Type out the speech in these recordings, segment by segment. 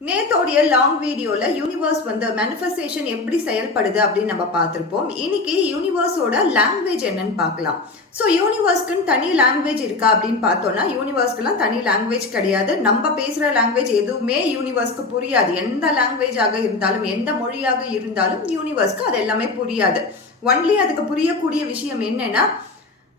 நேத்தோடைய long வீடியோல universe வந்து manifestation எப்படி செயல்படுது அப்படின்னு நம்ம பார்த்துருப்போம். இன்னைக்கு யூனிவர்ஸோட லாங்குவேஜ் என்னன்னு பார்க்கலாம். ஸோ யூனிவர்ஸ்க்குன்னு தனி லாங்குவேஜ் இருக்கா அப்படின்னு பார்த்தோம்னா யூனிவர்ஸ்க்குலாம் தனி லாங்குவேஜ் கிடையாது. நம்ம பேசுகிற லாங்குவேஜ் எதுவுமே யூனிவர்ஸ்க்கு புரியாது. எந்த லாங்குவேஜாக இருந்தாலும் எந்த மொழியாக இருந்தாலும் யூனிவர்ஸ்க்கு அது எல்லாமே புரியாது. ஒன்லி அதுக்கு புரியக்கூடிய விஷயம் என்னன்னா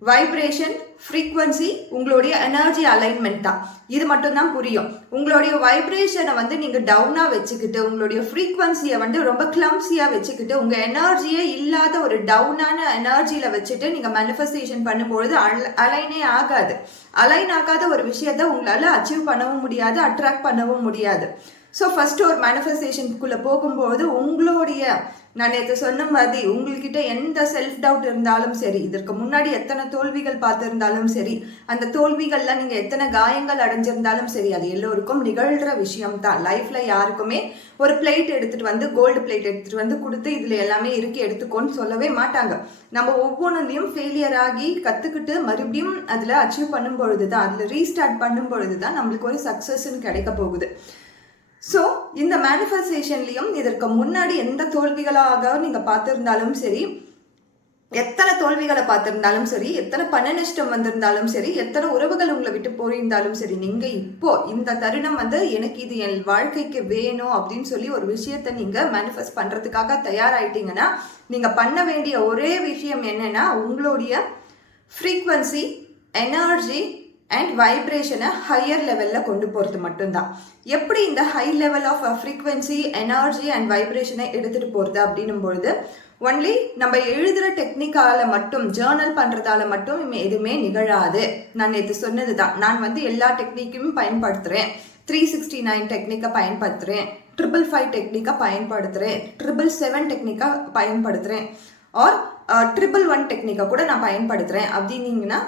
வைப்ரேஷன், ஃப்ரீக்வன்சி, உங்களுடைய எனர்ஜி அலைன்மெண்ட் தான். இது மட்டும்தான் புரியும். உங்களுடைய வைப்ரேஷனை வந்து நீங்கள் டவுனாக வச்சுக்கிட்டு உங்களுடைய ஃப்ரீக்வன்சியை வந்து ரொம்ப கிளம்ஸியாக வச்சுக்கிட்டு உங்கள் எனர்ஜியே இல்லாத ஒரு டவுனான எனர்ஜியில் வச்சுட்டு நீங்கள் மேனிஃபெஸ்டேஷன் பண்ணும்பொழுது அலைனே ஆகாது. அலைன் ஆகாத ஒரு விஷயத்த உங்களால் அச்சீவ் பண்ணவும் முடியாது, அட்ராக்ட் பண்ணவும் முடியாது. ஸோ ஃபஸ்ட்டு ஒரு மேனிஃபெஸ்டேஷனுக்குள்ளே போகும்போது உங்களுடைய, நான் நேற்று சொன்ன மாதிரி, உங்கள்கிட்ட எந்த செல்ஃப் டவுட் இருந்தாலும் சரி, இதற்கு முன்னாடி எத்தனை தோல்விகள் பார்த்துருந்தாலும் சரி, அந்த தோல்விகளில் நீங்கள் எத்தனை காயங்கள் அடைஞ்சிருந்தாலும் சரி, அது எல்லோருக்கும் நிகழ்கிற விஷயம் தான். லைஃப்பில் யாருக்குமே ஒரு பிளேட் எடுத்துகிட்டு வந்து, கோல்டு பிளேட் எடுத்துகிட்டு வந்து கொடுத்து இதில் எல்லாமே இருக்கு எடுத்துக்கோன்னு சொல்லவே மாட்டாங்க. நம்ம ஒவ்வொன்றுலையும் ஃபெயிலியர் ஆகி கற்றுக்கிட்டு மறுபடியும் அதில் அச்சீவ் பண்ணும் பொழுது தான், அதில் ரீஸ்டார்ட் பண்ணும் பொழுது தான் நம்மளுக்கு ஒரு சக்ஸஸ்ன்னு கிடைக்க போகுது. ஸோ இந்த மேனிஃபெஸ்டேஷன்லையும் இதற்கு முன்னாடி எந்த தோல்விகளாக நீங்கள் பார்த்துருந்தாலும் சரி, எத்தனை தோல்விகளை பார்த்துருந்தாலும் சரி, எத்தனை பண நஷ்டம் வந்திருந்தாலும் சரி, எத்தனை உறவுகள் உங்களை விட்டு போயிருந்தாலும் சரி, நீங்கள் இப்போ இந்த தருணம் வந்து எனக்கு இது என் வாழ்க்கைக்கு வேணும் அப்படின்னு சொல்லி ஒரு விஷயத்தை நீங்கள் மேனிஃபெஸ்ட் பண்ணுறதுக்காக தயாராகிட்டீங்கன்னா நீங்கள் பண்ண வேண்டிய ஒரே விஷயம் என்னன்னா உங்களுடைய ஃப்ரீக்வன்சி, எனர்ஜி அண்ட் வைப்ரேஷனை ஹையர் லெவலில் கொண்டு போகிறது மட்டும்தான். எப்படி இந்த high level of frequency, energy and வைப்ரேஷனை எடுத்துகிட்டு போகிறது அப்படின்னும் பொழுது ஒன்லி நம்ம எழுதுகிற டெக்னிக்கால மட்டும், ஜேர்னல் பண்ணுறதால மட்டும் எதுவுமே நிகழாது. நான் நேற்று சொன்னது தான். நான் வந்து எல்லா டெக்னிக்கும் பயன்படுத்துகிறேன். 369 டெக்னிக்கை பயன்படுத்துகிறேன், 555 டெக்னிக்கை பயன்படுத்துகிறேன், 777 டெக்னிக்கை பயன்படுத்துகிறேன், ஆர் 111 டெக்னிக்கை கூட நான் பயன்படுத்துகிறேன் அப்படின்னீங்கன்னா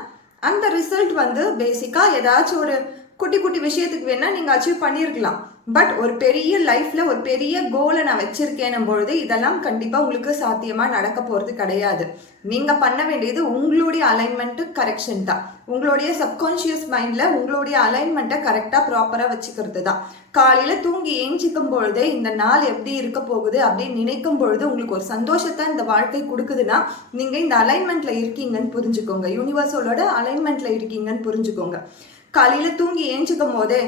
அந்த ரிசல்ட் வந்து பேசிக்காக ஏதாச்சும் ஒரு குட்டி குட்டி விஷயத்துக்கு வேணால் நீங்கள் அச்சீவ் பண்ணியிருக்கலாம். பட் ஒரு பெரிய லைஃப்பில் ஒரு பெரிய கோலை நான் வச்சுருக்கேன்னும் பொழுது இதெல்லாம் கண்டிப்பாக உங்களுக்கு சாத்தியமாக நடக்க போகிறது கிடையாது. நீங்கள் பண்ண வேண்டியது உங்களுடைய அலைன்மெண்ட்டு கரெக்ஷன் தான். உங்களுடைய சப்கான்ஷியஸ் மைண்டில் உங்களுடைய அலைன்மெண்ட்டை கரெக்டாக ப்ராப்பராக வச்சுக்கிறது தான். காலையில் தூங்கி ஏஞ்சிக்கும் பொழுதே இந்த நாள் எப்படி இருக்க போகுது அப்படின்னு நினைக்கும் பொழுது உங்களுக்கு ஒரு சந்தோஷத்தை இந்த வாழ்க்கை கொடுக்குதுன்னா நீங்கள் இந்த அலைன்மெண்ட்டில் இருக்கீங்கன்னு புரிஞ்சுக்கோங்க. யூனிவர்ஸோட அலைன்மெண்ட்டில் இருக்கீங்கன்னு புரிஞ்சுக்கோங்க. காலையில் தூங்கி ஏஞ்சிக்கும் போதே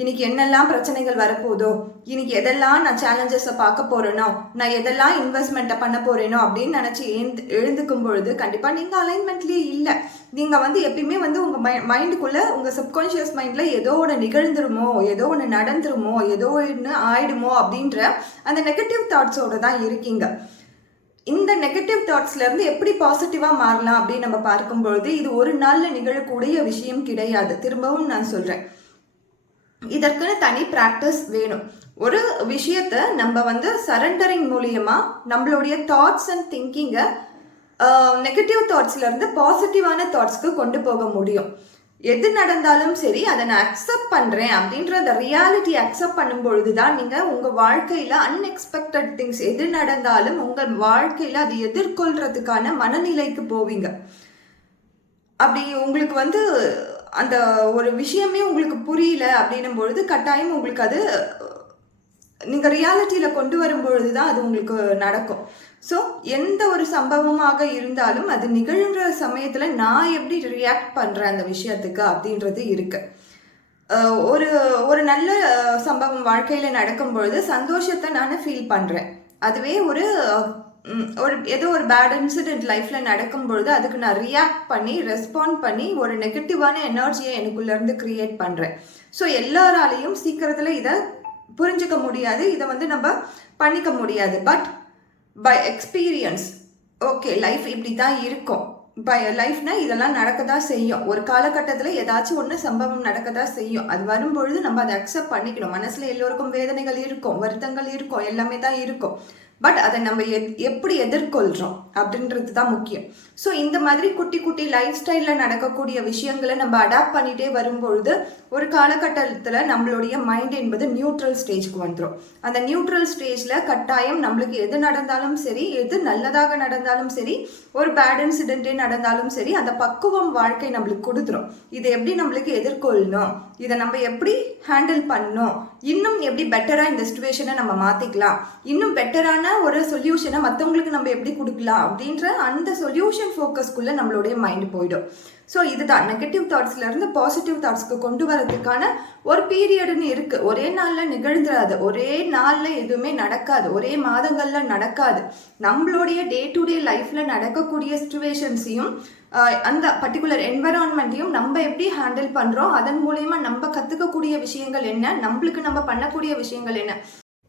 இன்னைக்கு என்னெல்லாம் பிரச்சனைகள் வரப்போதோ, இன்னைக்கு எதெல்லாம் நான் சேலஞ்சஸை பார்க்க போறேனோ, நான் எதெல்லாம் இன்வெஸ்ட்மெண்ட்டை பண்ண போறேனோ அப்படின்னு நினச்சி எழுந்துக்கும் பொழுது கண்டிப்பாக நீங்கள் அலைன்மெண்ட்லேயே இல்லை. நீங்கள் வந்து எப்பயுமே வந்து உங்கள் மைண்டுக்குள்ளே, உங்கள் சப்கான்ஷியஸ் மைண்டில் ஏதோ ஒன்று நிகழ்ந்துருமோ, ஏதோ ஒன்று நடந்துருமோ, ஏதோ ஒன்று ஆயிடுமோ அப்படின்ற அந்த நெகட்டிவ் தாட்ஸோடு தான் இருக்கீங்க. இந்த நெகட்டிவ் தாட்ஸ்லேருந்து எப்படி பாசிட்டிவாக மாறலாம் அப்படின்னு நம்ம பார்க்கும்பொழுது இது ஒரு நாளில் நிகழக்கூடிய விஷயம் கிடையாது. திரும்பவும் நான் சொல்கிறேன், இதற்குன்னு தனி ப்ராக்டிஸ் வேணும். ஒரு விஷயத்தை நம்ம வந்து சரண்டரிங் மூலியமாக நம்மளுடைய தாட்ஸ் அண்ட் திங்கிங்கை நெகட்டிவ் தாட்ஸ்லேருந்து பாசிட்டிவான தாட்ஸ்க்கு கொண்டு போக முடியும். எது நடந்தாலும் சரி அதை நான் அக்செப்ட் பண்ணுறேன் அப்படின்ற அந்த ரியாலிட்டி அக்செப்ட் பண்ணும் பொழுது தான் நீங்கள் உங்கள் வாழ்க்கையில் அன்எக்ஸ்பெக்டட் திங்ஸ் எது நடந்தாலும் உங்கள் வாழ்க்கையில் அது எதிர்கொள்கிறதுக்கான மனநிலைக்கு போவீங்க. அப்படி உங்களுக்கு வந்து அந்த ஒரு விஷயமே உங்களுக்கு புரியல அப்படின்னும் பொழுது கட்டாயம் உங்களுக்கு அது நீங்கள் ரியாலிட்டியில் கொண்டு வரும்பொழுது தான் அது உங்களுக்கு நடக்கும். ஸோ எந்த ஒரு சம்பவமாக இருந்தாலும் அது நிகழ்கிற சமயத்தில் நான் எப்படி ரியாக்ட் பண்ணுறேன் அந்த விஷயத்துக்கு அப்படின்றது இருக்கு. ஒரு நல்ல சம்பவம் வாழ்க்கையில் நடக்கும் பொழுது சந்தோஷத்தை நான் ஃபீல் பண்ணுறேன். அதுவே ஒரு ஏதோ ஒரு பேட் இன்சிடென்ட் லைஃப்பில் நடக்கும் பொழுது அதுக்கு நான் ரியாக்ட் பண்ணி ரெஸ்பாண்ட் பண்ணி ஒரு நெகட்டிவான எனர்ஜியை எனக்குள்ளேருந்து க்ரியேட் பண்ணுறேன். ஸோ எல்லாராலையும் சீக்கிரத்தில் இதை புரிஞ்சிக்க முடியாது, இதை வந்து நம்ம பண்ணிக்க முடியாது. But by experience, okay life இப்படி தான் இருக்கும், பை லைஃப்னா இதெல்லாம் நடக்க தான் செய்யும். ஒரு காலகட்டத்தில் ஏதாச்சும் ஒன்று சம்பவம் நடக்க தான் செய்யும். அது வரும்பொழுது நம்ம அதை அக்செப்ட் பண்ணிக்கணும். மனசில் எல்லோருக்கும் வேதனைகள் இருக்கும், வருத்தங்கள் இருக்கும், எல்லாமே தான் இருக்கும். பட் அதை நம்ம எப்படி எதிர்கொள்கிறோம் அப்படின்றது தான் முக்கியம். ஸோ இந்த மாதிரி குட்டி குட்டி லைஃப் ஸ்டைலில் நடக்கக்கூடிய விஷயங்களை நம்ம அடாப்ட் பண்ணிகிட்டே வரும்பொழுது ஒரு காலகட்டத்தில் நம்மளுடைய மைண்ட் என்பது நியூட்ரல் ஸ்டேஜ்க்கு வந்துடும். அந்த நியூட்ரல் ஸ்டேஜில் கட்டாயம் நம்மளுக்கு எது நடந்தாலும் சரி, எது நல்லதாக நடந்தாலும் சரி, ஒரு பேட் இன்சிடென்ட்டே நடந்தாலும் சரி, அந்த பக்குவம் வாழ்க்கை நம்மளுக்கு கொடுத்துரும். இதை எப்படி நம்மளுக்கு எதிர்கொள்ளணும், இதை நம்ம எப்படி ஹேண்டில் பண்ணணும், இன்னும் எப்படி பெட்டராக இந்த சிச்சுவேஷனை நம்ம மாற்றிக்கலாம், இன்னும் பெட்டரான ஒரு சொல்யூஷனை மற்றவங்களுக்கு நம்ம எப்படி கொடுக்கலாம் அப்படின்ற அந்த சொல்யூஷன் ஃபோக்கஸ்க்குள்ளே நம்மளுடைய மைண்டு போயிடும். ஸோ இதுதான் நெகட்டிவ் தாட்ஸ்லேருந்து பாசிட்டிவ் தாட்ஸ்க்கு கொண்டு வரதுக்கான ஒரு பீரியடுன்னு இருக்குது. ஒரே நாளில் நிகழ்ந்துடாது, ஒரே நாளில் எதுவுமே நடக்காது, ஒரே மாதங்களில் நடக்காது. நம்மளுடைய டே டு டே லைஃப்பில் நடக்கக்கூடிய சிச்சுவேஷன்ஸையும் அந்த பர்டிகுலர் என்வரான்மெண்ட்டையும் நம்ம எப்படி ஹேண்டில் பண்ணுறோம், அதன் மூலயமா நம்ம கற்றுக்கக்கூடிய விஷயங்கள் என்ன, நம்மளுக்கு நம்ம பண்ணக்கூடிய விஷயங்கள் என்ன.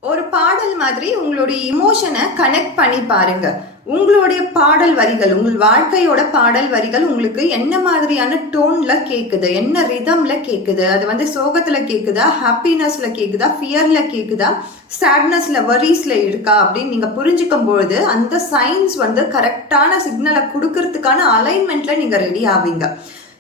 ஒரு பாடல் மாதிரி உங்களுடைய இமோஷனை கனெக்ட் பண்ணி பாருங்க. உங்களுடைய பாடல் வரிகள், உங்கள் வாழ்க்கையோட பாடல் வரிகள் உங்களுக்கு என்ன மாதிரியான டோன்ல கேட்குது, என்ன ரிதம்ல கேட்குது, அது வந்து சோகத்துல கேட்குதா, ஹாப்பினஸ்ல கேட்குதா, ஃபியர்ல கேட்குதா, சேட்னஸ்ல வரிஸ்ல இருக்கா அப்படின்னு நீங்க புரிஞ்சுக்கும் பொழுது அந்த சைன்ஸ் வந்து கரெக்டான சிக்னலை கொடுக்கறதுக்கான அலைன்மெண்ட்ல நீங்க ரெடி ஆவீங்க.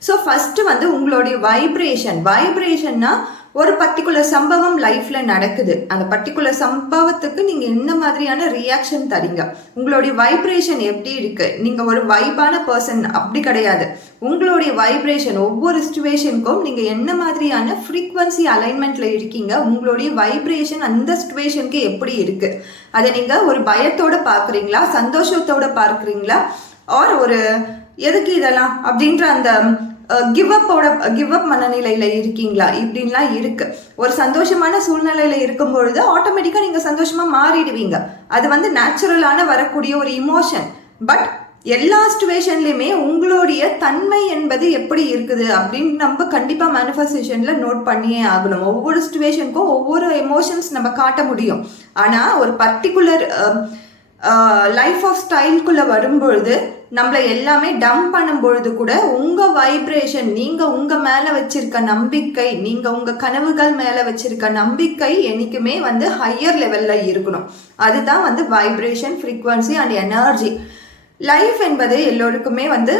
ஸோ ஃபர்ஸ்ட் வந்து உங்களுடைய வைப்ரேஷன்னா ஒரு பர்டிகுலர் சம்பவம் லைஃப்ல நடக்குது, அந்த பர்டிகுலர் சம்பவத்துக்கு நீங்க என்ன மாதிரியான ரியாக்ஷன் தரீங்க, உங்களுடைய வைப்ரேஷன் எப்படி இருக்கு. நீங்க ஒரு வைபான பர்சன் அப்படி கிடையாது. உங்களுடைய வைப்ரேஷன் ஒவ்வொரு சிச்சுவேஷனுக்கும் நீங்க என்ன மாதிரியான ஃப்ரீக்வன்சி அலைன்மெண்ட்ல இருக்கீங்க, உங்களுடைய வைப்ரேஷன் அந்த சிச்சுவேஷனுக்கு எப்படி இருக்கு. அதை நீங்க ஒரு பயத்தோட பார்க்குறீங்களா, சந்தோஷத்தோட பார்க்குறீங்களா, ஆர் ஒரு எதுக்கு இதெல்லாம் அப்படின்ற அந்த கிவ் அப் மனநிலையில இருக்கீங்களா, இப்படின்லாம் இருக்கு. ஒரு சந்தோஷமான சூழ்நிலையில இருக்கும் பொழுது ஆட்டோமேட்டிக்கா நீங்க சந்தோஷமா மாறிடுவீங்க. அது வந்து நேச்சுரலான வரக்கூடிய ஒரு இமோஷன். பட் எல்லா சிச்சுவேஷன்லையுமே உங்களுடைய தன்மை என்பது எப்படி இருக்குது அப்படின்னு நம்ம கண்டிப்பா மேனிஃபெஸ்டேஷன்ல நோட் பண்ணியே ஆகணும். ஒவ்வொரு சிச்சுவேஷனுக்கும் ஒவ்வொரு எமோஷன்ஸ் நம்ம காட்ட முடியும். ஆனா ஒரு பர்டிகுலர் லைஃப் ஆஃப் ஸ்டைல்குள்ள வரும்பொழுது நம்மளை எல்லாமே டம்ப் பண்ணும் பொழுது கூட உங்க வைப்ரேஷன், நீங்க உங்க மேல வச்சிருக்க நம்பிக்கை, நீங்க உங்க கனவுகள் மேல வச்சிருக்க நம்பிக்கை என்னைக்குமே வந்து ஹையர் லெவல்ல இருக்கணும். அதுதான் வந்து vibration, frequency and energy. Life என்பது எல்லோருக்குமே வந்து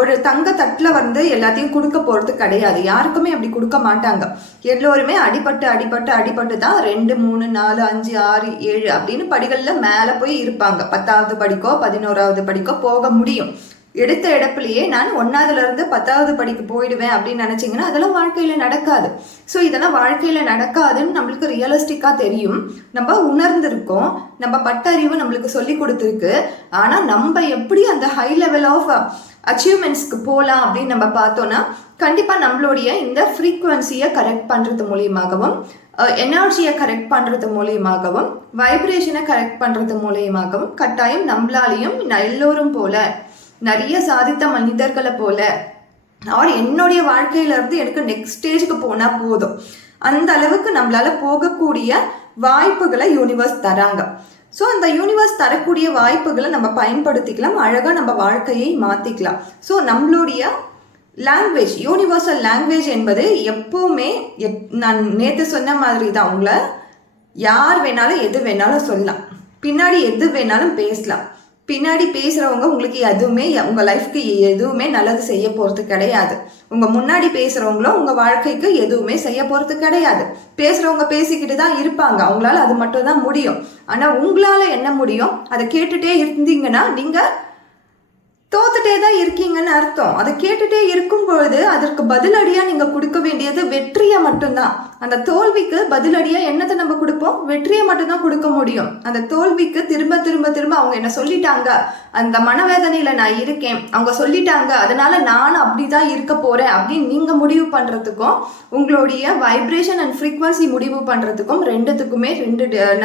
ஒரு தங்க தட்டில் வந்து எல்லாத்தையும் கொடுக்க போகிறது கிடையாது. யாருக்குமே அப்படி கொடுக்க மாட்டாங்க. எல்லோருமே அடிபட்டு தான் 2, 3, 4, 5, 6, 7 அப்படின்னு படிகளில் மேலே போய் இருப்பாங்க. 10வது படிக்கோ 11வது படிக்கோ போக முடியும். எடுத்த இடப்புலையே நான் 1வதுலேருந்து 10வது படிக்கு போயிடுவேன் அப்படின்னு நினச்சிங்கன்னா அதெல்லாம் வாழ்க்கையில் நடக்காது. ஸோ இதெல்லாம் வாழ்க்கையில் நடக்காதுன்னு நம்மளுக்கு ரியலிஸ்டிக்காக தெரியும், நம்ம உணர்ந்திருக்கோம், நம்ம பட்டறிவு நம்மளுக்கு சொல்லி கொடுத்துருக்கு. ஆனால் நம்ம எப்படி அந்த ஹை லெவல் ஆஃப் அச்சீவ்மெண்ட்ஸ்க்கு போகலாம் அப்படின்னு நம்ம பார்த்தோன்னா கண்டிப்பாக நம்மளுடைய இந்த ஃப்ரீக்குவன்சியை கரெக்ட் பண்ணுறது மூலியமாகவும், எனர்ஜியை கரெக்ட் பண்ணுறது மூலியமாகவும், வைப்ரேஷனை கரெக்ட் பண்ணுறது மூலியமாகவும் கட்டாயம் நம்மளாலையும் எல்லோரும் போல நிறைய சாதித்த மனிதர்களை போல ஆர் என்னுடைய வாழ்க்கையிலேருந்து எனக்கு நெக்ஸ்ட் ஸ்டேஜுக்கு போனால் போதும் அந்த அளவுக்கு நம்மளால போகக்கூடிய வாய்ப்புகளை யூனிவர்ஸ் தராங்க. ஸோ அந்த யூனிவர்ஸ் தரக்கூடிய வாய்ப்புகளை நம்ம பயன்படுத்திக்கலாம், அழகாக நம்ம வாழ்க்கையை மாற்றிக்கலாம். ஸோ நம்மளுடைய லாங்குவேஜ், யூனிவர்சல் லாங்குவேஜ் என்பது எப்போவுமே நான் நேற்று சொன்ன மாதிரி தான். உங்களை யார் வேணாலும் எது வேணாலும் சொல்லலாம், பின்னாடி எது வேணாலும் பேசலாம். பின்னாடி பேசுகிறவங்க உங்களுக்கு எதுவுமே உங்கள் லைஃப்க்கு எதுவுமே நல்லது செய்ய போகிறது கிடையாது. உங்கள் முன்னாடி பேசுகிறவங்களும் உங்கள் வாழ்க்கைக்கு எதுவுமே செய்ய போகிறது கிடையாது. பேசுகிறவங்க பேசிக்கிட்டு தான் இருப்பாங்க, அவங்களால அது மட்டும் தான் முடியும். ஆனால் உங்களால் என்ன முடியும், அதை கேட்டுகிட்டே இருந்தீங்கன்னா நீங்கள் தோத்துட்டே தான் இருக்கீங்கன்னு அர்த்தம். அதை கேட்டுட்டே இருக்கும் பொழுது அதற்கு பதிலடியாக நீங்கள் கொடுக்க வேண்டியது வெற்றியை மட்டும்தான். அந்த தோல்விக்கு பதிலடியாக என்னத்தை நம்ம கொடுப்போம், வெற்றியை மட்டும்தான் கொடுக்க முடியும். அந்த தோல்விக்கு திரும்ப திரும்ப திரும்ப அவங்க என்ன சொல்லிட்டாங்க, அந்த மனவேதனையில் நான் இருக்கேன், அவங்க சொல்லிட்டாங்க, அதனால நான் அப்படி தான் இருக்க போகிறேன் அப்படின்னு நீங்கள் முடிவு பண்ணுறதுக்கும் உங்களுடைய வைப்ரேஷன் அண்ட் ஃப்ரீக்வன்சி முடிவு பண்ணுறதுக்கும் ரெண்டுத்துக்குமே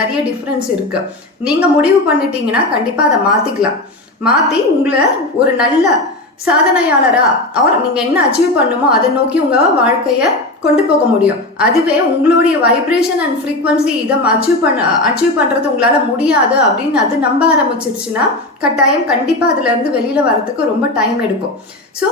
நிறைய டிஃப்ரென்ஸ் இருக்குது. நீங்கள் முடிவு பண்ணிட்டீங்கன்னா கண்டிப்பாக அதை மாற்றிக்கலாம். மாற்றி உங்களை ஒரு நல்ல சாதனையாளரா அவர் நீங்கள் என்ன அச்சீவ் பண்ணுமோ அதை நோக்கி உங்கள் வாழ்க்கையை கொண்டு போக முடியும். அதுவே உங்களுடைய வைப்ரேஷன் அண்ட் ஃப்ரீக்வன்சி இதை அச்சீவ் பண்ணுறது உங்களால் முடியாது அப்படின்னு அது நம்ப ஆரம்பிச்சிருச்சுன்னா கட்டாயம் கண்டிப்பாக அதுலேருந்து வெளியில் வரதுக்கு ரொம்ப டைம் எடுக்கும். ஸோ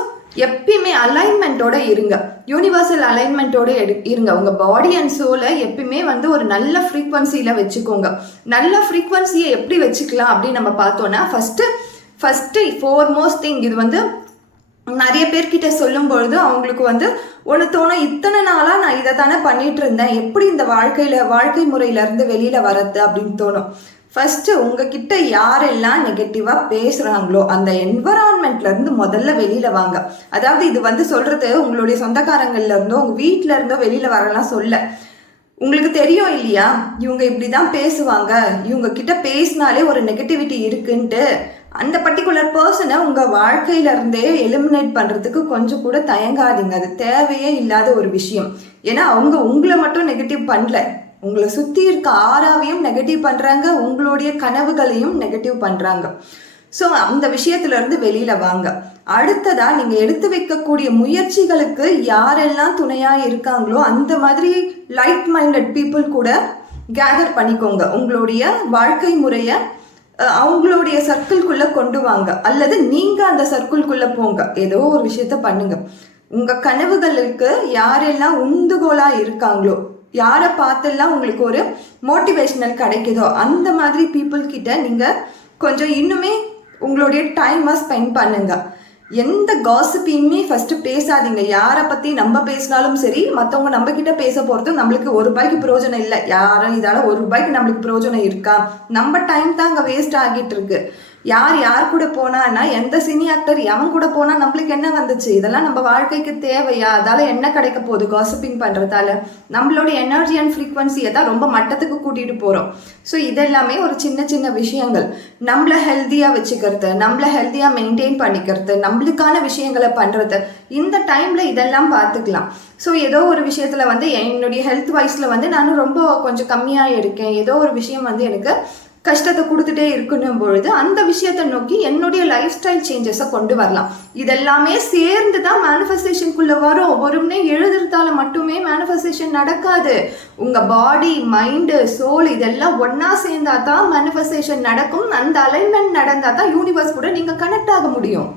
எப்பயுமே அலைன்மெண்ட்டோட இருங்க, யூனிவர்சல் அலைன்மெண்ட்டோட இருங்க. உங்கள் பாடி அண்ட் சோலை எப்பயுமே வந்து ஒரு நல்ல ஃப்ரீக்வன்சியில் வச்சுக்கோங்க. நல்ல ஃப்ரீக்வன்சியை எப்படி வச்சுக்கலாம் அப்படின்னு நம்ம பார்த்தோன்னா ஃபஸ்ட்டு ஃபோர்மோஸ்ட் திங், இது வந்து நிறைய பேர்கிட்ட சொல்லும் பொழுது அவங்களுக்கு வந்து ஒன்று தோணும், இத்தனை நாளாக நான் இதை தானே பண்ணிட்டு இருந்தேன், எப்படி இந்த வாழ்க்கை முறையிலேருந்து வெளியில் வரது அப்படின்னு தோணும். ஃபர்ஸ்ட் உங்ககிட்ட யாரெல்லாம் நெகட்டிவா பேசுறாங்களோ அந்த என்வரான்மெண்ட்ல இருந்து முதல்ல வெளியில வாங்க. அதாவது இது வந்து சொல்றது உங்களுடைய சொந்தக்காரங்கள்ல இருந்தோ உங்க வீட்டுல இருந்தோ வெளியில வரலாம் சொல்ல. உங்களுக்கு தெரியும் இல்லையா, இவங்க இப்படிதான் பேசுவாங்க, இவங்க கிட்ட பேசினாலே ஒரு நெகட்டிவிட்டி இருக்குன்ட்டு அந்த பர்டிகுலர் பர்சனை உங்க வாழ்க்கையில இருந்தே எலிமினேட் பண்றதுக்கு கொஞ்சம் கூட தயங்காதீங்க. அது தேவையே இல்லாத ஒரு விஷயம். ஏன்னா அவங்க உங்களை மட்டும் நெகட்டிவ் பண்ணல, உங்களை சுத்தி இருக்க ஆறாவையும் நெகட்டிவ் பண்றாங்க, உங்களுடைய கனவுகளையும் நெகட்டிவ் பண்றாங்க. ஸோ அந்த விஷயத்துல இருந்து வெளியில வாங்க. அடுத்ததா நீங்க எடுத்து வைக்கக்கூடிய முயற்சிகளுக்கு யாரெல்லாம் துணையா இருக்காங்களோ அந்த மாதிரி லைட் மைண்டட் பீப்புள் கூட கேதர் பண்ணிக்கோங்க. உங்களுடைய வாழ்க்கை முறைய அவங்களுடைய சர்க்கிள்குள்ள கொண்டு வாங்க, அல்லது நீங்க அந்த சர்க்கிள்குள்ள போங்க. ஏதோ ஒரு விஷயத்த பண்ணுங்க. உங்க கனவுகளுக்கு யாரெல்லாம் உந்துகோலா இருக்காங்களோ, யாரை பார்த்தெல்லாம் உங்களுக்கு ஒரு மோட்டிவேஷனல் கிடைக்குதோ அந்த மாதிரி பீப்புள் கிட்ட நீங்க கொஞ்சம் இன்னுமே உங்களுடைய டைமை ஸ்பெண்ட் பண்ணுங்க. எந்த காசிப்பையுமே ஃபர்ஸ்ட் பேசாதீங்க. யாரை பத்தி நம்ம பேசினாலும் சரி, மற்றவங்க நம்ம கிட்ட பேச போறதும் நம்மளுக்கு ₹1 பிரயோஜனம் இல்லை. யாரும் இதால ₹1 நம்மளுக்கு பிரயோஜனம் இருக்கா? நம்ம டைம் தான் அங்கே வேஸ்ட் ஆகிட்டு இருக்கு. யார் கூட போனான்னா, எந்த சினி ஆக்டர் எவன் கூட போனா நம்மளுக்கு என்ன வந்துச்சு? இதெல்லாம் நம்ம வாழ்க்கைக்கு தேவையா? அதால என்ன கிடைக்க போகுது காசிப்பிங் பண்றதால? நம்மளோட எனர்ஜி அண்ட் ஃப்ரீக்வன்சியை தான் ரொம்ப மட்டத்துக்கு கூட்டிட்டு போறோம். ஸோ இதெல்லாமே ஒரு சின்ன சின்ன விஷயங்கள். நம்மளை ஹெல்த்தியா வச்சுக்கிறது, நம்மளை ஹெல்த்தியா மெயின்டைன் பண்ணிக்கிறது, நம்மளுக்கான விஷயங்களை பண்றது, இந்த டைம்ல இதெல்லாம் பார்த்துக்கலாம். ஸோ ஏதோ ஒரு விஷயத்துல வந்து என்னுடைய ஹெல்த் வைஸ்ல வந்து நானும் ரொம்ப கொஞ்சம் கம்மியா இருக்கேன், ஏதோ ஒரு விஷயம் வந்து எனக்கு கஷ்டத்தை கொடுத்துட்டே இருக்கணும் பொழுது அந்த விஷயத்தை நோக்கி என்னுடைய லைஃப் ஸ்டைல் சேஞ்சஸை கொண்டு வரலாம். இதெல்லாமே சேர்ந்து தான் மேனிஃபெஸ்டேஷனுக்குள்ள வரும். ஒருமுனை எழுதுறதால மட்டுமே மேனிஃபெஸ்டேஷன் நடக்காது. உங்க பாடி, மைண்டு, சோல் இதெல்லாம் ஒன்னா சேர்ந்தா தான் மேனிஃபெஸ்டேஷன் நடக்கும். அந்த அலைன்மெண்ட் நடந்தா தான் யூனிவர்ஸ் கூட நீங்க கனெக்ட் ஆக முடியும்.